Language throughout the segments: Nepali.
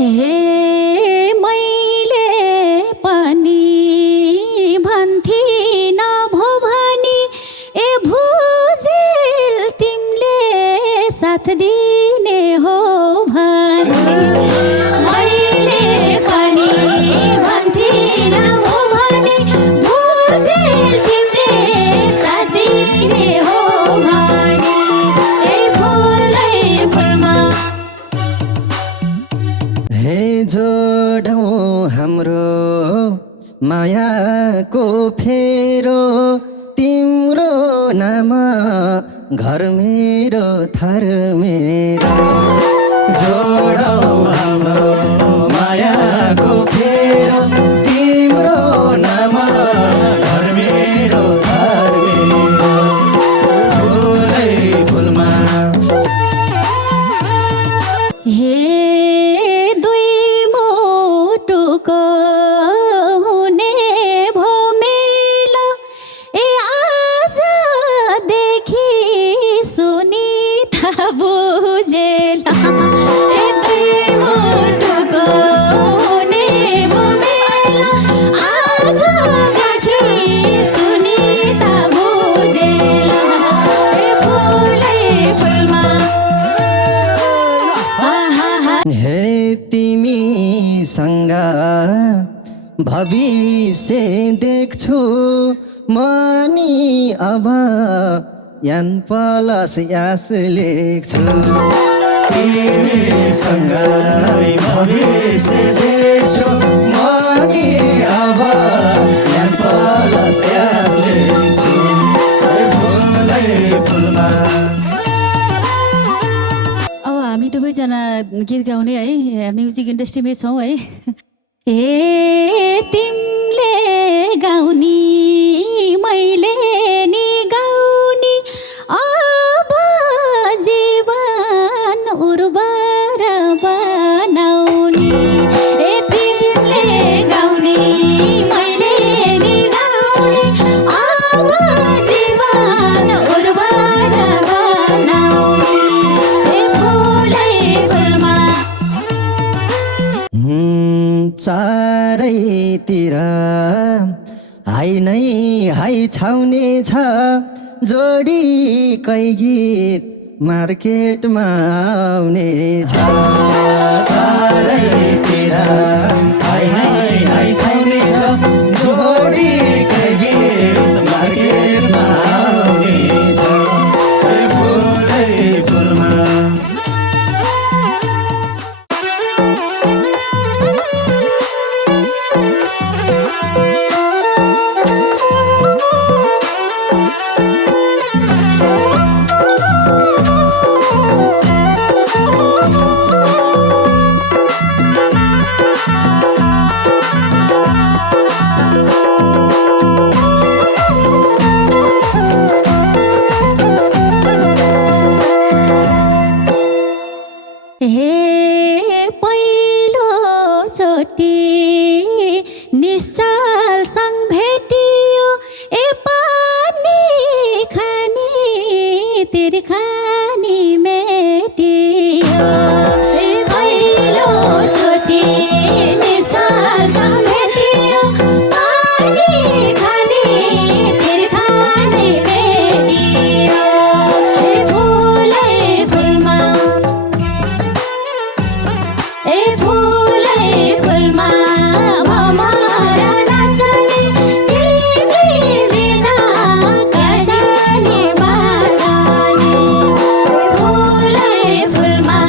हे मैले पनि भन्थिन भो भनी ए भुजेल तिमीले साथ दिने हो भने मैले पनि भन्थिन भो भनी भुजेल तिमीले साथ दिने हो भने ए फुलै फुलमा हे जोडौँ हाम्रो मायाको फेरो तिम्रो नाम घर मेरो थर मेरो जोडौँ हाम्रो मायाको फेरो तिम्रो नाम घर मेरो थर मेरो फुलै फुलमा हे दुई मुटुको हुने भो मेल ए आजदेखि सुनि थाहा बुझेल ए दुई मुटुको हुने भो मेल आजदेखि सुनि थाहा बुझेल ए फुलै फुलमा हे तिमीसँग भविष्य देख्छु मनी अब यान प्लस यास लेख्छु तिमीसँग भविष्य देख्छु मनी अब यान प्लस यास लेख्छु फुलै फुलमा अब हामी दुवैजना गीत गाउने है म्युजिक इन्डस्ट्रीमै छौँ है ए तिमीले गाउने मैले नि गाउने अब जीवन उर्वर बनाउने ए तिमीले गाउने मैले नि गाउने अब जीवन उर्वर बनाउने ए फुलै फुलमा चारैतिर हाई नै हाई छाउने छ जोडी कै गीत मार्केटमा आउने छ चारैतिर हाई नै हाई छाउने छ जोडी कै गीत मार्केटमा आउने छ फुलै फुलमा हे पहिलोचोटि निश्चल सँग भेटियो ए पानी खानी तेरी खानी मेटियो ए पहिलोचोटि निश्चल सँग भेटियो पानी खानी तेरी खानी मेटियो ए फुलै फुलमा ए फुलै फुलमा भमरा नाचने तिमी बिना कसरी बाँचने फुलै फुलमा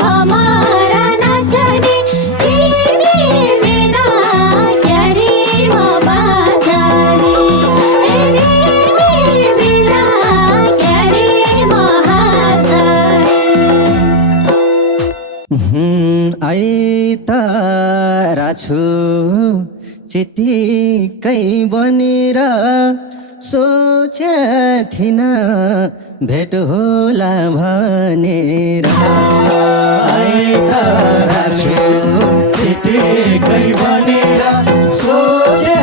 भमरा नाचने तिमी बिना क्यारी म बाँचने ए तिमी बिना क्यारी म हाँसने आइतारा छु चिटिक्कै बनेर सोचे थिन भेट होला भनेर आइतारा छु चिटिक्कै बनेर सोचे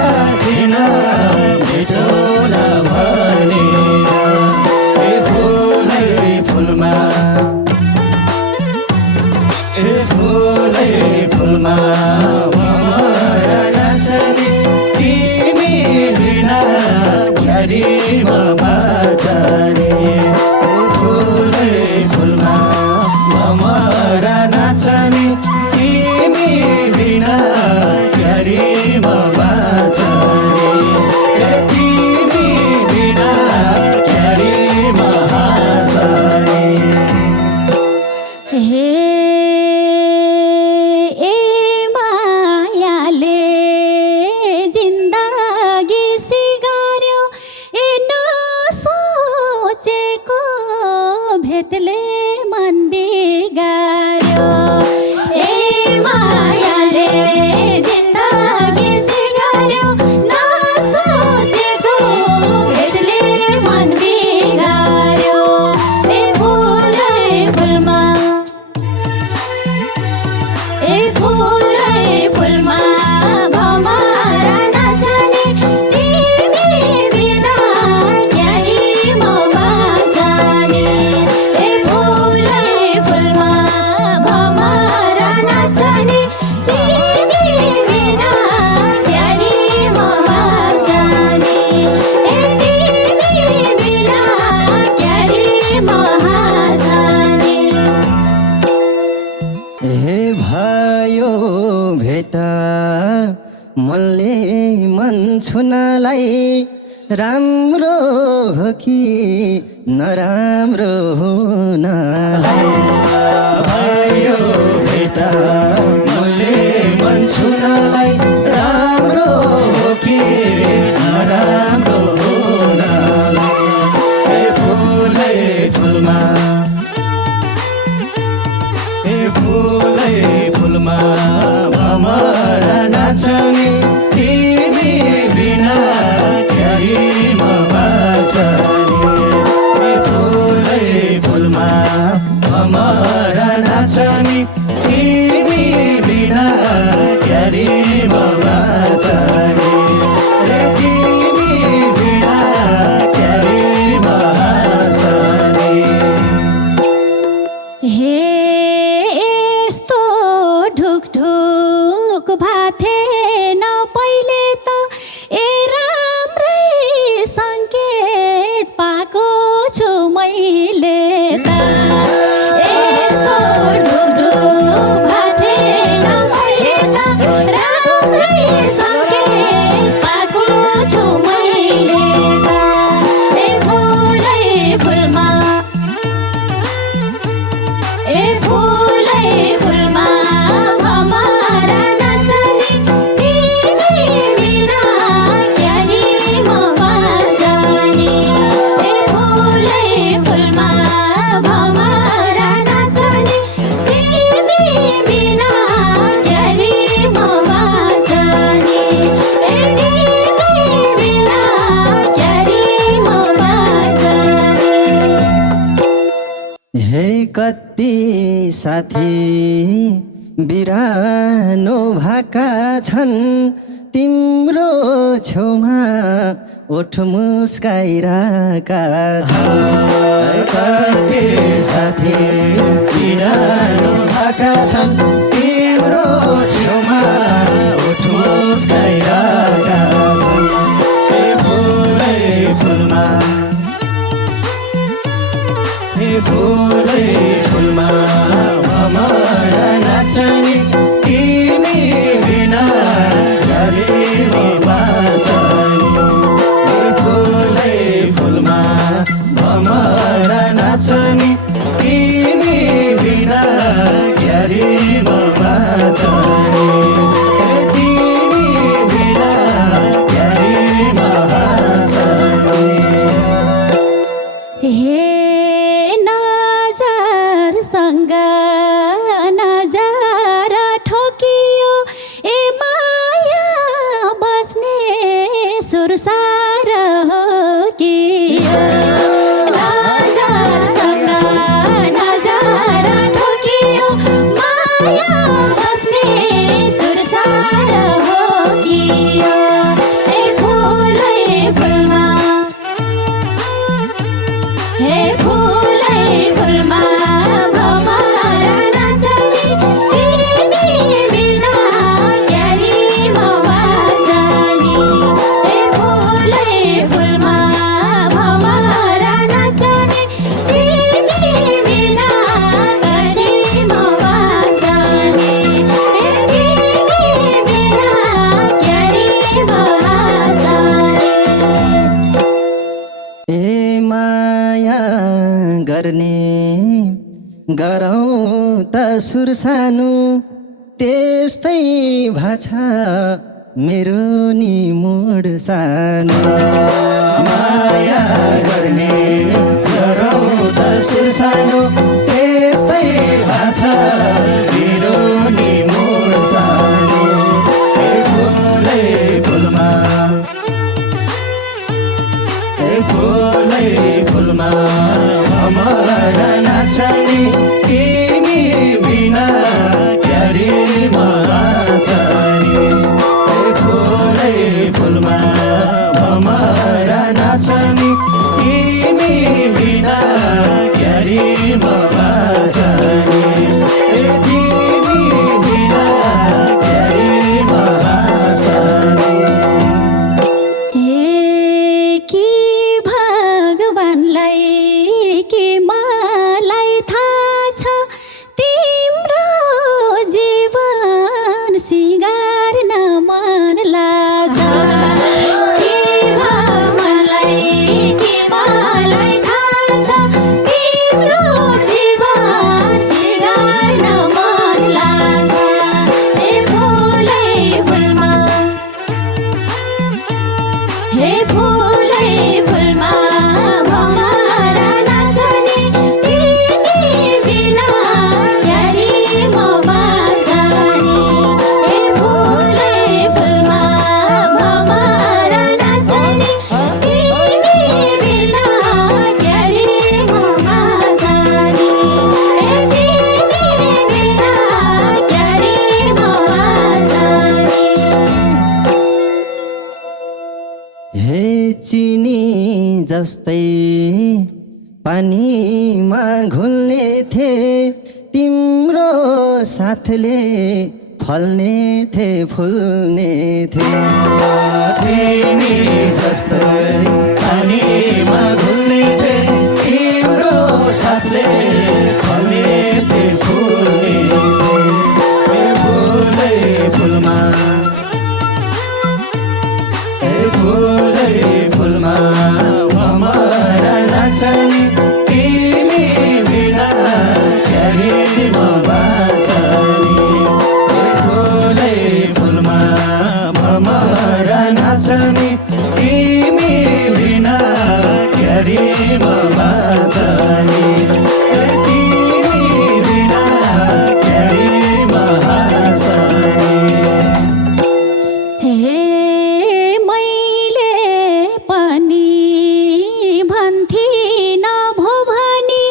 थिन भेट होला भनेर ए फुलै फुलमा ए फुलै तिमी बिना प्यारी म बाँच्ने तिमी बिना प्यारी म हाँस्ने हे ए मायाले जिन्दगी सिगार्यो ए नसोचेको भेटले मन बिगार्यो ए मायाले जिन्दगी सिगार्यो नसोचेको भेटले मन बिगार्यो ए फुलै फुलमा ए फुलै फुलमा भमरा नाच्ने तिमी बिना क्यारी म बाँच्ने ए फुलै फुलमा भमरा नाच्ने तिमी बिना क्यारी म बाँच्ने ए तिमी बिना क्यारी म हाँस्ने हे भयो भेटा मनले मन छुनलाई राम्रो हो कि नराम्रो हुनलाई भयो भेटा मनले मन छुनलाई राम्रो हो कि नराम्रो हुनलाई ए फुलै फुलमा ए फुलै फुलमा भमरा नाच्ने तिमी बिना क्यारी म बाँच्ने ए फुलै फुलमा भमरा नाच्ने तिमी बिना क्यारी म बाँच्ने ए तिमी बिना क्यारी म हाँस्ने हे यस्तो ढुकढुक भाथेन पहिले त ए राम्रै सङ्केत पाएको छु मैले त यस्तो ढुकढुक भाथेन पहिले त राम्रै सङ्केत पाएको छु मैले त ए फुलै फुलमा ए फुलै फुलमा भमरा नाच्ने तिमी बिना क्यारी म बाँच्ने ए फुलै फुलमा भमरा नाच्ने तिमी बिना क्यारी म बाँच्ने ए तिमी बिना क्यारी म बाँच्ने हे कति साथी बिरानो भएका छन् तिम्रो छेउमा ओठ मुस्काइरहेका छन् हे कति साथी बिरानो भएका छन् तिम्रो छेउमा ओठ मुस्काइरहेका छन् हे फुलै फुलमा हे फुलै फुलमा भमरा नाच्ने तिमी बिना क्यारी म बाँच्ने हे फुलै फुलमा भमरा नाच्ने तिमी बिना क्यारी म बाँच्ने हे तिमी बिना क्यारी म हाँस्ने हे नजरसँग नजर ठोकियो ए माया बस्ने सुरसार हो कि नजरसँग नजर ठोकियो माया बस्ने सुरसार हो कि ए फुलै फुलमा हे फुलै फुलमा भमरा नाच्ने तिमी बिना क्यारी म बाँच्ने हे फुलै फुलमा भमरा नाच्ने तिमी बिना क्यारी म बाँच्ने सुर सानो त्यस्तै भाछ मेरो नि मोड सानो माया गर्ने गरौँ त सुर सानो त्यस्तै भाछ मेरो नि मोड सानो फुलै फुलमा फुलै फुलमा भमरा नाच्ने तिमी बिना क्यारी म बाँच्ने फुलै फुलमा भमरा नाच्ने तिमी बिना क्यारी म बाँच्ने तिमी बिना क्यारी म बाँच्ने हे कि भगवानलाई के मलाई थाहा छ तिम्रो जीवन सिँगार्न मन लाग्छ के भगवानलाई के मलाई थाहा छ तिम्रो जीवन सिँगार्न मन लाग्छ हे फुलै फुलमा हे फुलै फुलमा भमरा नाच्ने तिमी बिना क्यारी म बाँच्ने हे फुलै फुलमा भमरा नाच्ने तिमी बिना क्यारी म बाँच्ने हे तिमी बिना क्यारी म बाँच्ने हे चिनी जस्तै पानीमा घुल्ने थिए तिम्रो साथले फल्ने थिए फुल्ने थिए चिनी जस्तै पानीमा घुल्ने थिए तिम्रो साथले फल्ने थिए फुल्ने थिए फुलै फुलमा फुलै फुलमा भमरा नाच्ने तिमी बिना क्यारी म बाँच्ने फुलै फुलमा भमरा नाच्ने तिमी बिना क्यारी म बाँच्ने तिमी बिना क्यारी म बाँच्ने हे मैले पनि भन्थिन भो भनी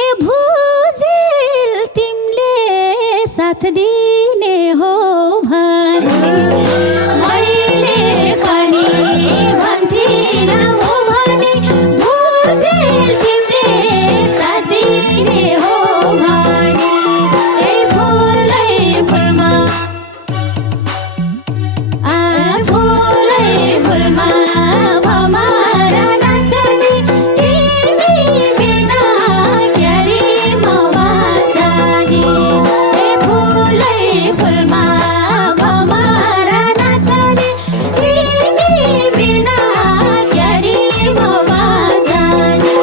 ए भुजेल तिमीले साथ दिने हो भने मैले पनि भन्थिन भो भनी भुजेल तिमीले साथ दिने हो भने ए फुलै फुलमा फुलै फुलमा भमरा नाच्ने तिमी बिना क्यारी म बाँच्ने हे फुलै फुलमा भमरा नाच्ने तिमी बिना क्यारी म बाँच्ने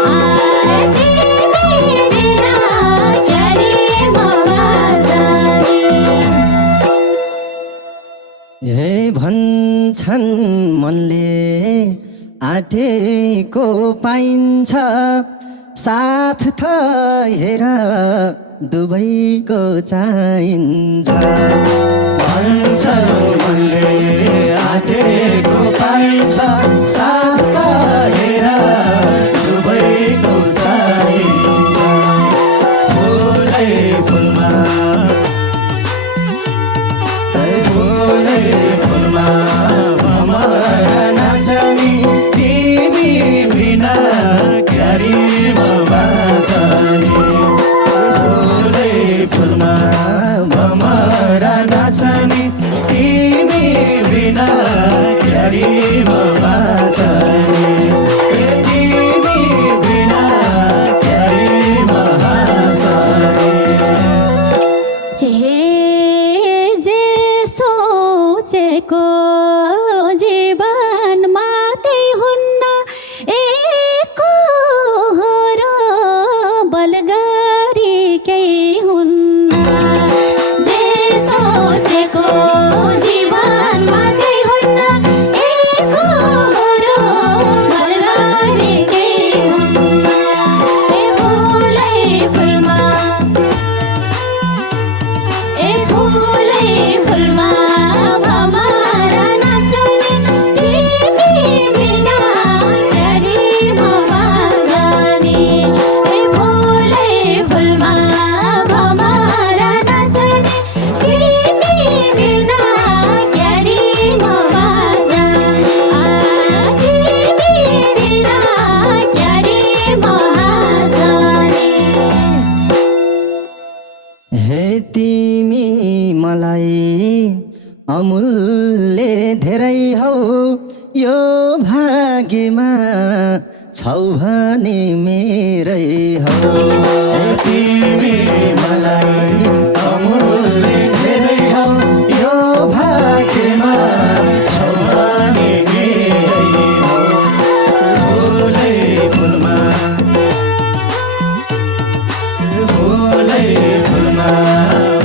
तिमी बिना क्यारी म बाँच्ने हे भन्छन् मनले आँटेको पाइन्छ साथ त हेर दुवैको चाहिन्छ भन्छन् मनले आँटेको पाइन्छ साथ त हेर दुवैको चाहिन्छ फुलै फुलमा फुलै फुलमा भमरा नाच्ने तिमी बिना क्यारी म बाँच्ने फुलै फुलमा भमरा नाच्ने तिमी बिना क्यारी म बाँच्ने तिमी बिना क्यारी म बाँच्ने हे जे सोचेको जीवनमा त्यही हुन्न एको हो र बलगारी केही हुन्न मलाई अमूल्य धेरै हौ यो भाग्यमा छौ भने मेरै हौ तिमी मलाई अमूल्य धेरै हौ यो भाग्यमा छौ भने मेरै हौ फुलै फुलमा फुलै फुलमा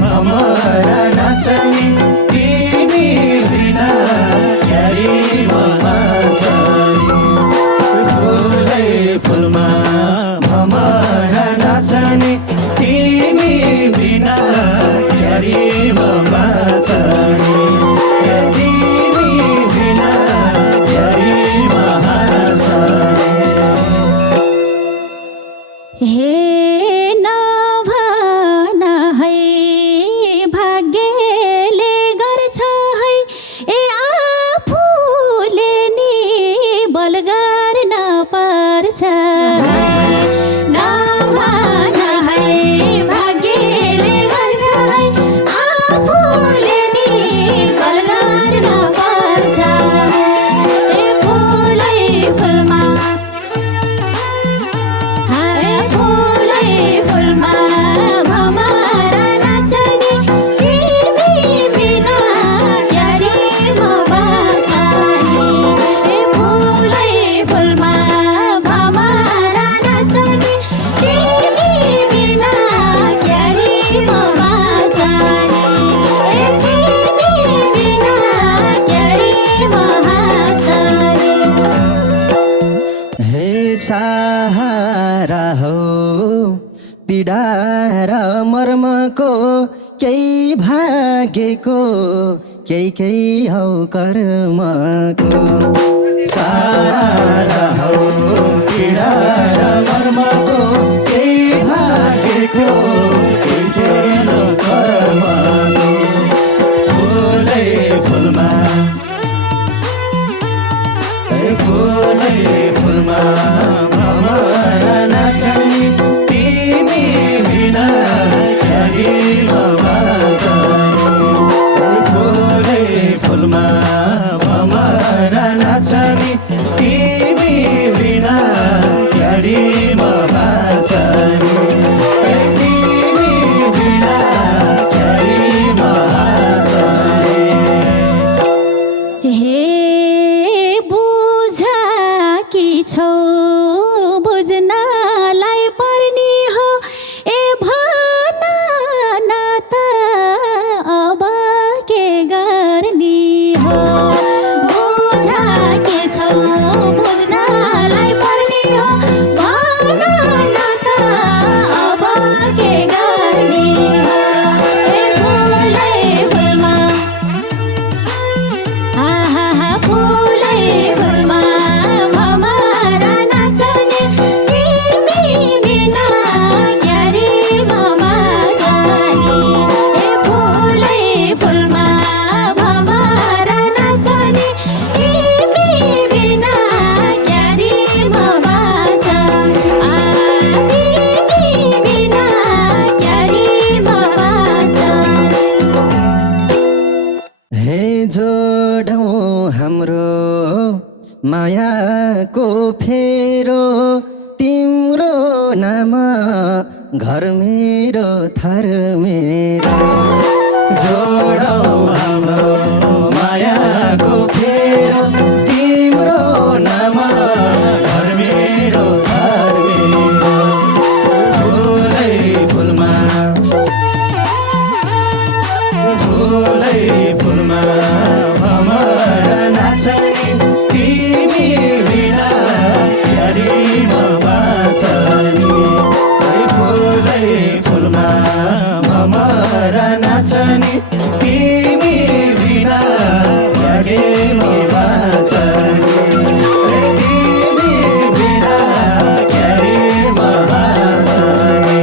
भमरा नाच्ने तिमी बिना क्यारी बाँच्ने फुलै फुलमा भमरा नाच्ने तिमी बिना क्यारी बाँच्ने तिमी बिना क्यारी बाँच्ने हे नभन है भाग्यले गर्छ है ए आफूले नि बल गर्न पर्छ नभन है भाग्यले गर्छ है आफूले नि बल गर्न पर्छ ए फुलै फुलमा फुलै फुलमा भमरा नाच्ने तिमी बिना क्यारी बाँच्ने ए फुलै फुलमा भमरा नाच्ने तिमी बिना क्यारी बाँच्ने ए तिमी बिना क्यारी बाँच्ने हे सहारा हो पीडा र मर्मको केही भाग्यको केही हौ कर्मको सहारा हो पीडा र मर्मको केही भाग्यको केही हौ कर्मको फुलै फुलमा फुलै फुलमा भमरा नाच्ने तिमी बिना क्यारी बाँच्ने फुलै फुलमा भमरा नाच्ने तिमी बिना क्यारी बाँच्ने तिमी बिना क्यारी बाँच्ने हे बुझा कि छौ बुझ्नलाई पर्ने हो ए भन न त अब के गर्ने हो बुझा कि छौ बुझ्नलाई पर्ने हो भन न त अब के गर्ने हो ए फुलै फुलमा आहा फुलै फुलमा भमरा नाच्ने तिमी बिना क्यारी बाँच्ने ए फुलै फुलमा भमरा नाच्ने तिमी बिना क्यारी बाँच्ने तिमी बिना क्यारी बाँच्ने हे जोडौँ हाम्रो मायाको फेरो तिम्रो नाम घर मेरो थर मेरो जोडौँ हाम्रो मायाको फेरो तिम्रो नाम घर मेरो थर मेरो फुलै फुलमा फुलै फुलमा भमरा नाच्ने तिमी बिना क्यारी बाँच्ने फुलै फुलमा भमरा नाच्ने तिमी बिना क्यारी बाँच्ने तिमी बिना क्यारी बाँच्ने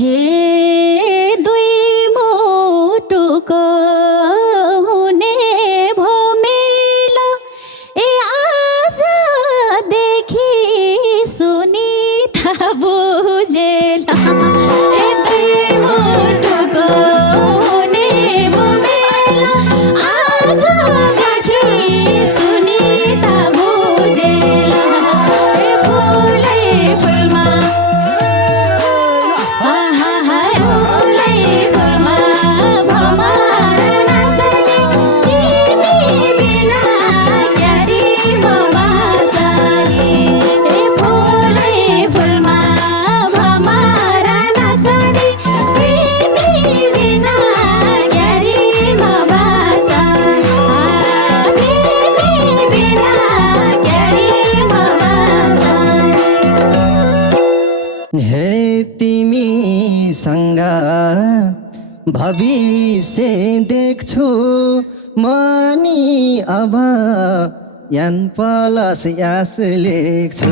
हे दुई मोटुको हुने भो भविष्य देख्छु मनी अब यान प्लस यास लेख्छु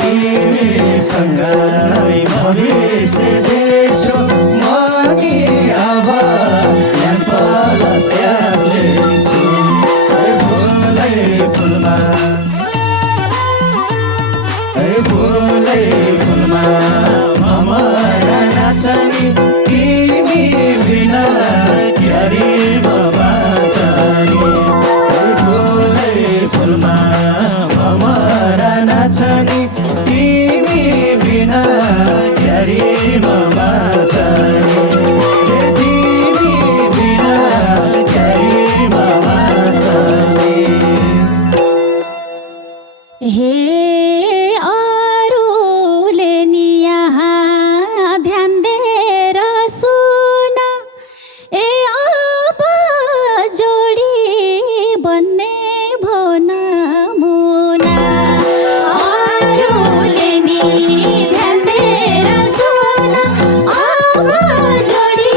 तिमीसँग भविष्य देख्छु मनी अब यान प्लस यास लेख्छु फुलै फुलमा फुलै फुलमा भमरा नाचनी तिमी बिना क्यारे म बाँचनी फुलै फुलमा भमरा नाचनी तिमी बिना क्यारे म बाँचनी तिमी बिना क्यारे म बाँचनी हे अरूले नि यहाँ ध्यान दिएर सुन ए अब जोडी बन्ने भो नमुना अरूले नि ध्यान दिएर सुन अब जोडी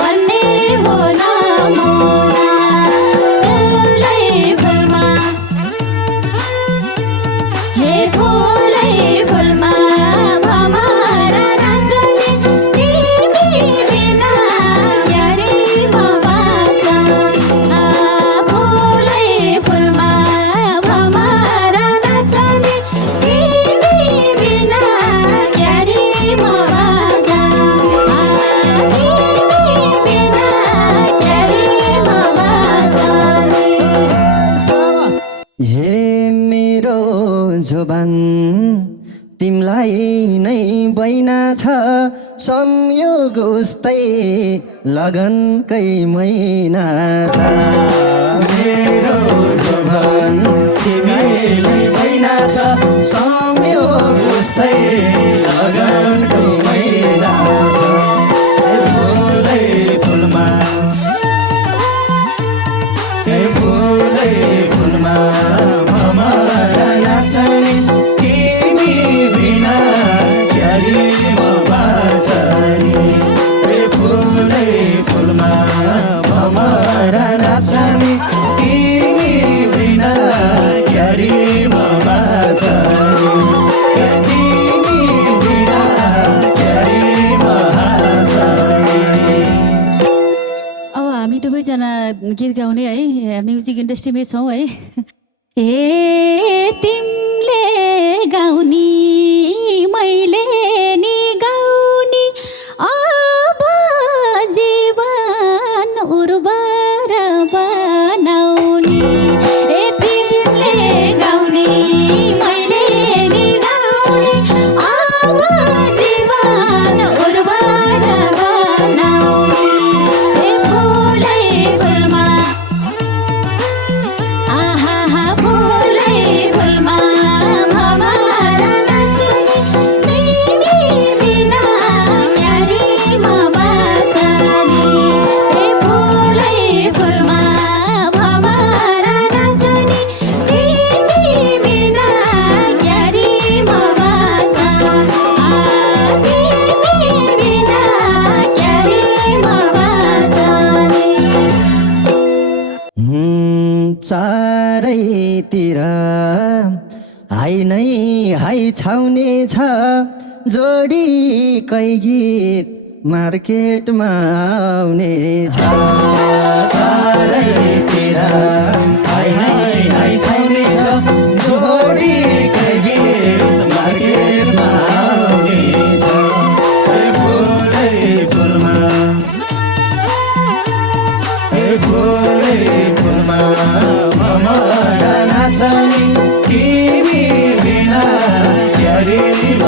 बन्ने भो नमुना फुलै फुलमा हे फुलै फुलमा भमरा नाचनी तिमी बिना क्यारे म बाँचनी फुलै फुलमा भमरा नाचनी तिमी बिना क्यारे म बाँचनी तिमी बिना क्यारे म बाँचनी हे मेरो जुबान तिमलाई नै बैना छ संयोग उस्तै लगनकै महिना छ मेरो जुबान तिमीलाई नै बैना छ संयोग उस्तै लगनकै महिना छ फुलै फुलमा फुलै फुलमा भमरा नाचनी तिमी बिना क्यारे म बाँचनी फुलै फुलमा भमरा नाचनी तिमी बिना क्यारे म बाँचनी तिमी बिना क्यारे म हाँसनी अब हामी दुवैजना गीत गाउने है म्युजिक इन्डस्ट्रीमै छौँ है ए तिमीले गाउनी मैले नि गाउनी अब जीवन उर्वर बनाउनी ए तिमीले गाउनी मैले नि गाउनी अब जीवन उर्वर बनाउनी ए फुलै फुलमा आहा फुलै फुलमा भमरा नाचनी तिमी बिना क्यारे म बाँचनी ए फुलै फुलमा भमरा नाचनी तिमी बिना क्यारे म बाँचनी तिमी बिना क्यारे म बाँचनी चारैतिर हाई नै हाई छाउने छ जोडी कै गीत मार्केटमा आउने छ चारैतिर हाई नै हाई छाउने छ जोडी कै गीत मार्केटमा आउने छ फुलै फुलमा फुलै फुलमा भमरा नाचनी तिमी बिना क्यारे म